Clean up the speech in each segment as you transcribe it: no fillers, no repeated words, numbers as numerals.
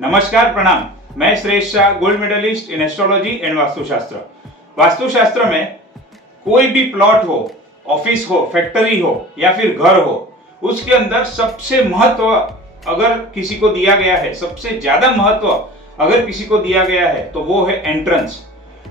नमस्कार, प्रणाम। मैं Shreshth Shah, gold medalist in astrology and Vastushastra. Vastushastra में कोई भी प्लॉट हो, ऑफिस हो, फैक्ट्री हो या फिर घर हो, उसके अंदर सबसे महत्व अगर किसी को दिया गया है, सबसे ज्यादा महत्व अगर किसी को दिया गया है तो वो है एंट्रेंस।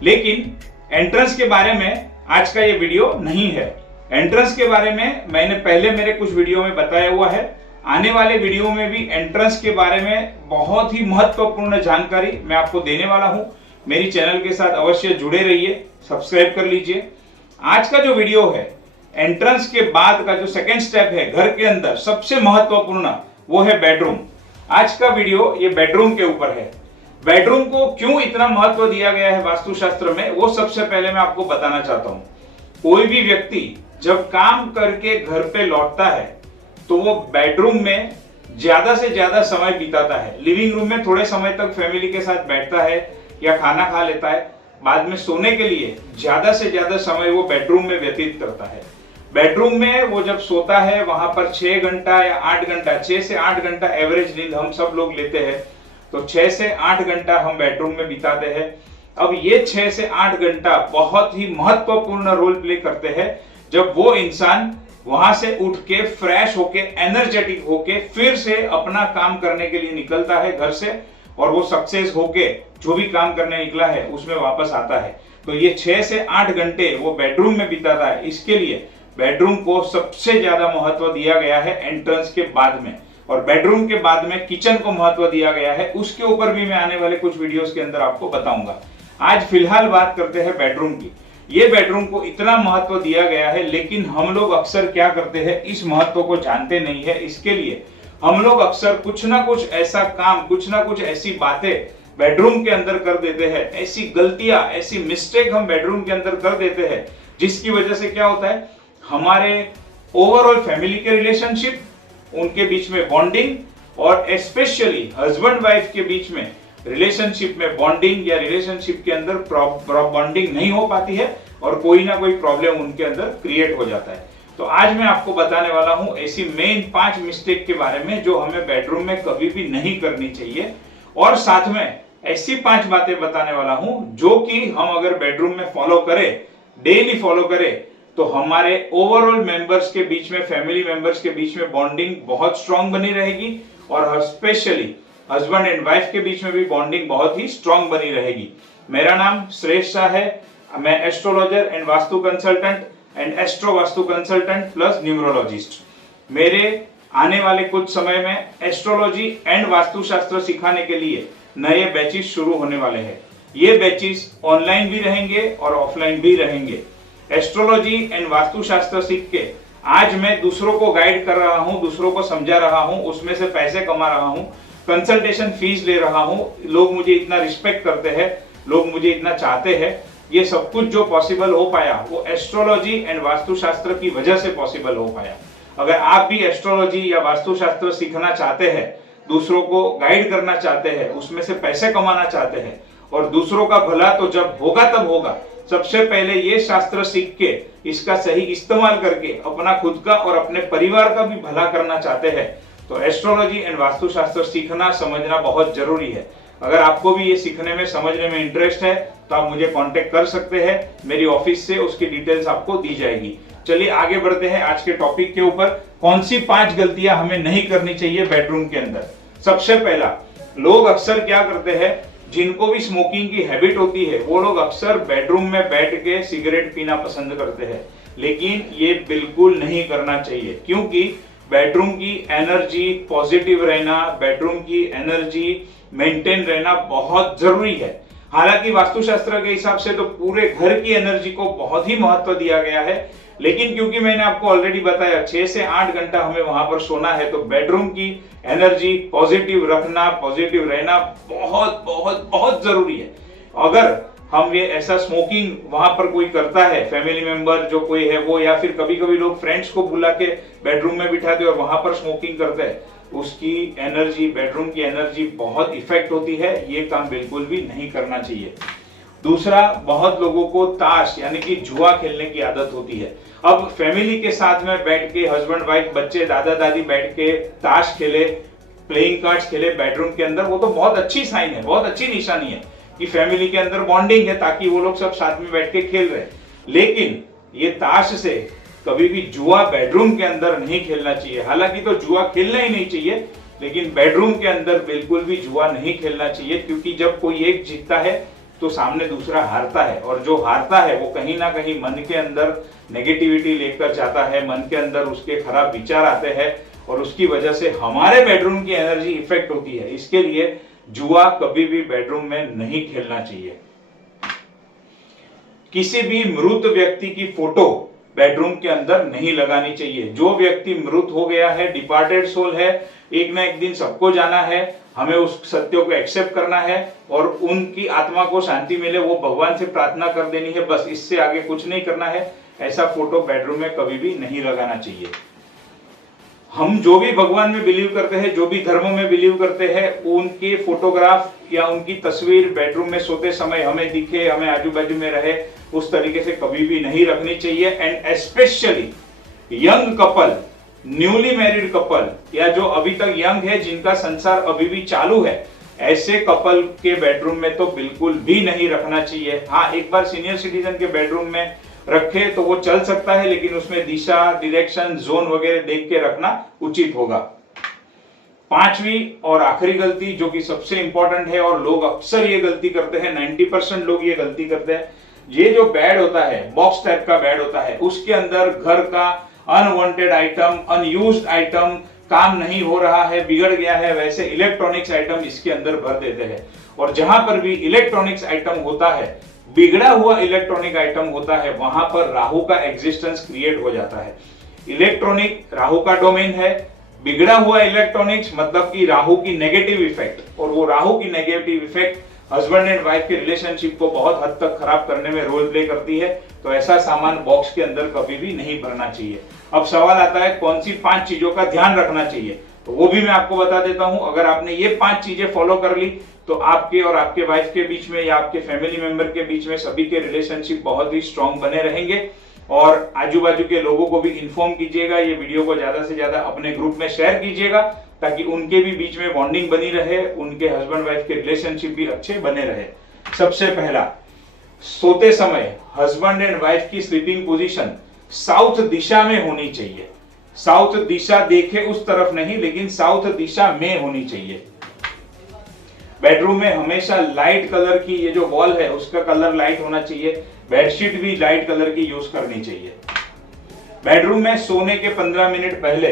लेकिन एंट्रेंस के बारे में आज का ये वीडियो नहीं है। एंट्रेंस के बारे में मैंने पहले मेरे कुछ वीडियो में बताया हुआ है। आने वाले वीडियो में भी एंट्रेंस के बारे में बहुत ही महत्वपूर्ण जानकारी मैं आपको देने वाला हूं। मेरी चैनल के साथ अवश्य जुड़े रहिए, सब्सक्राइब कर लीजिए। आज का जो वीडियो है, एंट्रेंस के बाद का जो सेकंड स्टेप है घर के अंदर सबसे महत्वपूर्ण, वो है बेडरूम। आज का वीडियो ये बेडरूम के ऊपर है। बेडरूम को क्यों इतना महत्व दिया गया है वास्तुशास्त्र में, वो सबसे पहले मैं आपको बताना चाहता हूं। कोई भी व्यक्ति जब काम करके घर पे लौटता है तो वो बेडरूम में ज्यादा से ज्यादा समय बिताता है। लिविंग रूम में थोड़े समय तक फैमिली के साथ बैठता है या खाना खा लेता है। बाद में सोने के लिए ज्यादा से ज्यादा समय वो बेडरूम में व्यतीत करता है। बेडरूम में वो जब सोता है वहां पर 6 घंटा या 8 घंटा, 6 से 8 घंटा एवरेज नींद हम सब लोग लेते हैं, तो 6 से 8 घंटा हम बेडरूम में बिताते हैं। अब ये 6 से 8 घंटा बहुत ही महत्वपूर्ण रोल प्ले करते हैं। जब वो इंसान वहां से उठ के फ्रेश होके, एनर्जेटिक होके फिर से अपना काम करने के लिए निकलता है घर से, और वो सक्सेस होके जो भी काम करने निकला है उसमें वापस आता है। तो ये 6 से 8 घंटे वो बेडरूम में बिताता है। इसके लिए बेडरूम को सबसे ज्यादा महत्व दिया गया है एंट्रेंस के बाद में, और बेडरूम के बाद में किचन को महत्व दिया गया है। उसके ऊपर भी मैं आने वाले कुछ वीडियोस के अंदर आपको बताऊंगा। आज फिलहाल बात करते हैं बेडरूम की। ये बेडरूम को इतना महत्व दिया गया है, लेकिन हम लोग अक्सर क्या करते हैं, इस महत्व को जानते नहीं है। इसके लिए हम लोग अक्सर कुछ ना कुछ ऐसा काम, कुछ ना कुछ ऐसी बातें बेडरूम के अंदर कर देते हैं। ऐसी गलतियां, ऐसी मिस्टेक हम बेडरूम के अंदर कर देते हैं, जिसकी वजह से क्या होता है, हमारे ओवरऑल फैमिली के रिलेशनशिप, उनके बीच में बॉन्डिंग, और स्पेशली हस्बैंड वाइफ के बीच में रिलेशनशिप में बॉन्डिंग या रिलेशनशिप के अंदर बॉन्डिंग नहीं हो पाती है, और कोई ना कोई प्रॉब्लम उनके अंदर क्रिएट हो जाता है। तो आज मैं आपको बताने वाला हूं ऐसी मेन 5 मिस्टेक के बारे में जो हमें बेडरूम में कभी भी नहीं करनी चाहिए, और साथ में ऐसी 5 बातें बताने वाला हूं जो कि हम अगर बेडरूम में फॉलो करें, डेली फॉलो करें, तो हमारे ओवरऑल मेंबर्स के बीच में, फैमिली मेंबर्स के बीच में बॉन्डिंग बहुत स्ट्रांग बनी रहेगी, और स्पेशली हस्बैंड एंड वाइफ के बीच में भी बॉन्डिंग बहुत ही स्ट्रांग बनी रहेगी। मेरा नाम श्रेष्ठ शाह है। मैं astrologer and vastu consultant and astro vastu consultant plus numerologist. मेरे आने वाले कुछ समय में एस्ट्रोलॉजी एंड वास्तुशास्त्र सिखाने के लिए नए बैचेस शुरू होने वाले हैं। ये बैचेस ऑनलाइन भी रहेंगे और ऑफलाइन भी रहेंगे। एस्ट्रोलॉजी एंड वास्तुशास्त्र सीख के आज मैं दूसरों को गाइड कर रहा हूँ, दूसरों को समझा रहा हूँ, उसमें से पैसे कमा रहा हूँ, कंसल्टेशन फीस ले रहा हूँ। लोग मुझे इतना रिस्पेक्ट करते हैं, लोग मुझे इतना चाहते हैं। ये सब कुछ जो पॉसिबल हो पाया वो एस्ट्रोलॉजी एंड वास्तुशास्त्र की वजह से पॉसिबल हो पाया। अगर आप भी एस्ट्रोलॉजी या वास्तुशास्त्र सीखना चाहते हैं, दूसरों को गाइड करना चाहते हैं, उसमें से पैसे कमाना चाहते हैं, और दूसरों का भला तो जब होगा तब होगा, सबसे पहले ये शास्त्र सीख के इसका सही इस्तेमाल करके अपना खुद का और अपने परिवार का भी भला करना चाहते हैं, तो एस्ट्रोलॉजी एंड वास्तुशास्त्र सीखना, समझना बहुत जरूरी है। अगर आपको भी ये सीखने में, समझने में इंटरेस्ट है तो आप मुझे कांटेक्ट कर सकते हैं मेरी ऑफिस से, उसकी डिटेल्स आपको दी जाएगी। चलिए आगे बढ़ते हैं आज के टॉपिक के ऊपर। कौन सी 5 गलतियां हमें नहीं करनी चाहिए बेडरूम के अंदर। सबसे पहला, लोग अक्सर क्या करते हैं, जिनको भी स्मोकिंग की हैबिट होती है, वो लोग अक्सर बेडरूम में बैठ के सिगरेट पीना पसंद करते हैं। लेकिन ये बिल्कुल नहीं करना चाहिए, क्योंकि बेडरूम की एनर्जी पॉजिटिव रहना, बेडरूम की एनर्जी मेंटेन रहना बहुत जरूरी है। हालांकि वास्तुशास्त्र के हिसाब से तो पूरे घर की एनर्जी को बहुत ही महत्व दिया गया है, लेकिन क्योंकि मैंने आपको ऑलरेडी बताया 6 से 8 घंटा हमें वहां पर सोना है, तो बेडरूम की एनर्जी पॉजिटिव रखना, पॉजिटिव रहना बहुत बहुत बहुत जरूरी है। अगर हम ये ऐसा स्मोकिंग वहां पर कोई करता है, फैमिली मेंबर जो कोई है वो, या फिर कभी कभी लोग फ्रेंड्स को बुला के बेडरूम में बिठाते और वहां पर स्मोकिंग करते हैं, उसकी एनर्जी, बेडरूम की एनर्जी बहुत इफेक्ट होती है। ये काम बिल्कुल भी नहीं करना चाहिए। दूसरा, बहुत लोगों को ताश यानी कि जुआ खेलने की आदत होती है। अब फैमिली के साथ में बैठ के हस्बैंड वाइफ, बच्चे, दादा दादी बैठ के ताश खेले, प्लेइंग कार्ड्स खेले बेडरूम के अंदर, वो तो बहुत अच्छी साइन है, बहुत अच्छी निशानी है कि फैमिली के अंदर बॉन्डिंग है, ताकि वो लोग सब साथ में बैठ के खेल रहे हैं। लेकिन ये ताश से कभी भी जुआ बेडरूम के अंदर नहीं खेलना चाहिए। हालांकि तो जुआ खेलना ही नहीं चाहिए, लेकिन बेडरूम के अंदर बिल्कुल भी जुआ नहीं खेलना चाहिए, क्योंकि जब कोई एक जीतता है तो सामने दूसरा हारता है, और जो हारता है वो कहीं ना कहीं मन के अंदर नेगेटिविटी लेकर जाता है, मन के अंदर उसके खराब विचार आते हैं, और उसकी वजह से हमारे बेडरूम की एनर्जी इफेक्ट होती है। इसके लिए जुआ कभी भी बेडरूम में नहीं खेलना चाहिए। किसी भी मृत व्यक्ति की फोटो बेडरूम के अंदर नहीं लगानी चाहिए। जो व्यक्ति मृत हो गया है, डिपार्टेड सोल है, एक ना एक दिन सबको जाना है, हमें उस सत्य को एक्सेप्ट करना है और उनकी आत्मा को शांति मिले, वो भगवान से प्रार्थना कर देनी है, बस इससे आगे कुछ नहीं करना है। ऐसा फोटो बेडरूम में कभी भी नहीं लगाना चाहिए। हम जो भी भगवान में बिलीव करते हैं, जो भी धर्मों में बिलीव करते हैं, उनके फोटोग्राफ या उनकी तस्वीर बेडरूम में सोते समय हमें दिखे, हमें आजू बाजू में रहे, उस तरीके से कभी भी नहीं रखनी चाहिए। And specially young couple, newly married couple, या जो अभी तक यंग है, जिनका संसार अभी भी चालू है, ऐसे कपल के बेडरूम में तो बिल्कुल भी नहीं रखना चाहिए। हाँ, एक बार सीनियर सिटीजन के बेडरूम में रखे तो वो चल सकता है, लेकिन उसमें दिशा, डायरेक्शन, जोन वगैरह देख के रखना उचित होगा। पांचवी और आखिरी गलती, जो कि सबसे इंपॉर्टेंट है और लोग अक्सर ये गलती करते हैं, 90% लोग ये गलती करते हैं, ये जो बेड होता है, बॉक्स टाइप का बेड होता है, उसके अंदर घर का अनवांटेड आइटम, अनयूज्ड आइटम, काम नहीं हो रहा है, बिगड़ गया है, वैसे इलेक्ट्रॉनिक्स आइटम इसके अंदर भर देते हैं। और जहां पर भी इलेक्ट्रॉनिक्स आइटम होता है, बिगड़ा हुआ इलेक्ट्रॉनिक आइटम होता है, वहां पर राहु का एग्जिस्टेंस क्रिएट हो जाता है। इलेक्ट्रॉनिक राहु का डोमेन है, बिगड़ा हुआ इलेक्ट्रॉनिक्स मतलब कि राहु की नेगेटिव इफेक्ट, और वो राहु की negative effect husband and wife के रिलेशनशिप को बहुत हद तक खराब करने में रोल प्ले करती है। तो ऐसा सामान बॉक्स के अंदर कभी भी नहीं भरना चाहिए। अब सवाल आता है कौन सी 5 चीजों का ध्यान रखना चाहिए, तो वो भी मैं आपको बता देता हूं। अगर आपने ये 5 चीजें फॉलो कर ली तो आपके और आपके वाइफ के बीच में या आपके फैमिली मेंबर के बीच में सभी के रिलेशनशिप बहुत ही स्ट्रांग बने रहेंगे। और आजू बाजू के लोगों को भी इन्फॉर्म कीजिएगा, ये वीडियो को ज्यादा से ज्यादा अपने ग्रुप में शेयर कीजिएगा, ताकि उनके भी बीच में बॉन्डिंग बनी रहे, उनके हस्बैंड वाइफ के रिलेशनशिप भी अच्छे बने रहे। सबसे पहला, सोते समय हस्बैंड एंड वाइफ की स्लीपिंग पोजीशन साउथ दिशा में होनी चाहिए। साउथ दिशा देखे उस तरफ नहीं, लेकिन साउथ दिशा में होनी चाहिए। बेडरूम में हमेशा लाइट कलर की, ये जो वॉल है उसका कलर लाइट होना चाहिए। बेडशीट भी लाइट कलर की यूज करनी चाहिए। बेडरूम में सोने के 15 मिनट पहले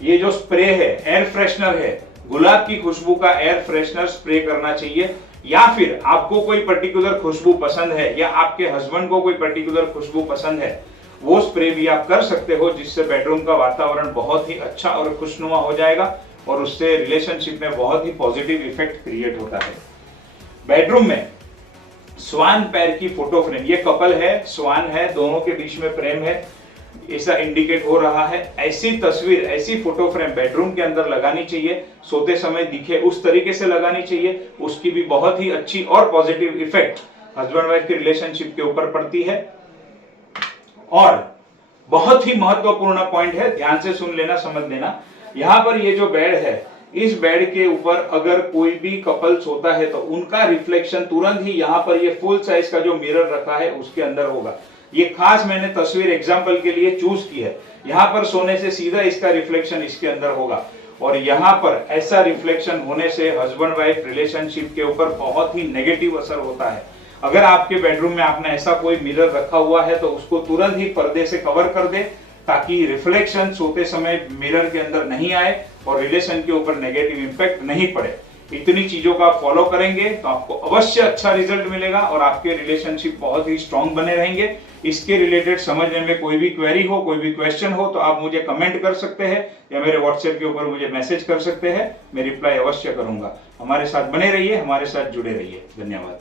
ये जो स्प्रे है, एयर फ्रेशनर है, गुलाब की खुशबू का एयर फ्रेशनर स्प्रे करना चाहिए। या फिर आपको कोई पर्टिकुलर खुशबू पसंद है या आपके हस्बैंड को कोई पर्टिकुलर खुशबू पसंद है, वो स्प्रे भी आप कर सकते हो, जिससे बेडरूम का वातावरण बहुत ही अच्छा और खुशनुमा हो जाएगा और उससे रिलेशनशिप में बहुत ही पॉजिटिव इफेक्ट क्रिएट होता है। बेडरूम में स्वान पैर की फोटो फ्रेम, ये कपल है, स्वान है, दोनों के बीच में प्रेम है, ऐसा इंडिकेट हो रहा है। ऐसी तस्वीर, ऐसी फोटो फ्रेम बेडरूम के अंदर लगानी चाहिए, सोते समय दिखे उस तरीके से लगानी चाहिए। उसकी भी बहुत ही अच्छी और पॉजिटिव इफेक्ट हस्बैंड वाइफ के रिलेशनशिप के ऊपर पड़ती है। और बहुत ही महत्वपूर्ण पॉइंट है, ध्यान से सुन लेना, समझ लेना। यहाँ पर ये जो बेड है, इस बेड के ऊपर अगर कोई भी कपल सोता है तो उनका रिफ्लेक्शन तुरंत ही यहाँ पर ये फुल साइज का जो मिरर रखा है उसके अंदर होगा। ये खास मैंने तस्वीर एग्जांपल के लिए चूज की है। यहाँ पर सोने से सीधा इसका रिफ्लेक्शन इसके अंदर होगा, और यहाँ पर ऐसा रिफ्लेक्शन होने से हस्बैंड वाइफ रिलेशनशिप के ऊपर बहुत ही नेगेटिव असर होता है। अगर आपके बेडरूम में आपने ऐसा कोई मिरर रखा हुआ है तो उसको तुरंत ही पर्दे से कवर कर दे, ताकि रिफ्लेक्शन सोते समय मिरर के अंदर नहीं आए और रिलेशन के ऊपर नेगेटिव इंपैक्ट नहीं पड़े। इतनी चीजों का फॉलो करेंगे तो आपको अवश्य अच्छा रिजल्ट मिलेगा और आपके रिलेशनशिप बहुत ही स्ट्रांग बने रहेंगे। इसके रिलेटेड समझने में कोई भी क्वेरी हो, कोई भी क्वेश्चन हो तो आप मुझे कमेंट कर सकते हैं या मेरे व्हाट्सएप के ऊपर मुझे मैसेज कर सकते हैं। मैं रिप्लाई अवश्य करूंगा। हमारे साथ बने रहिए, हमारे साथ जुड़े रहिए। धन्यवाद।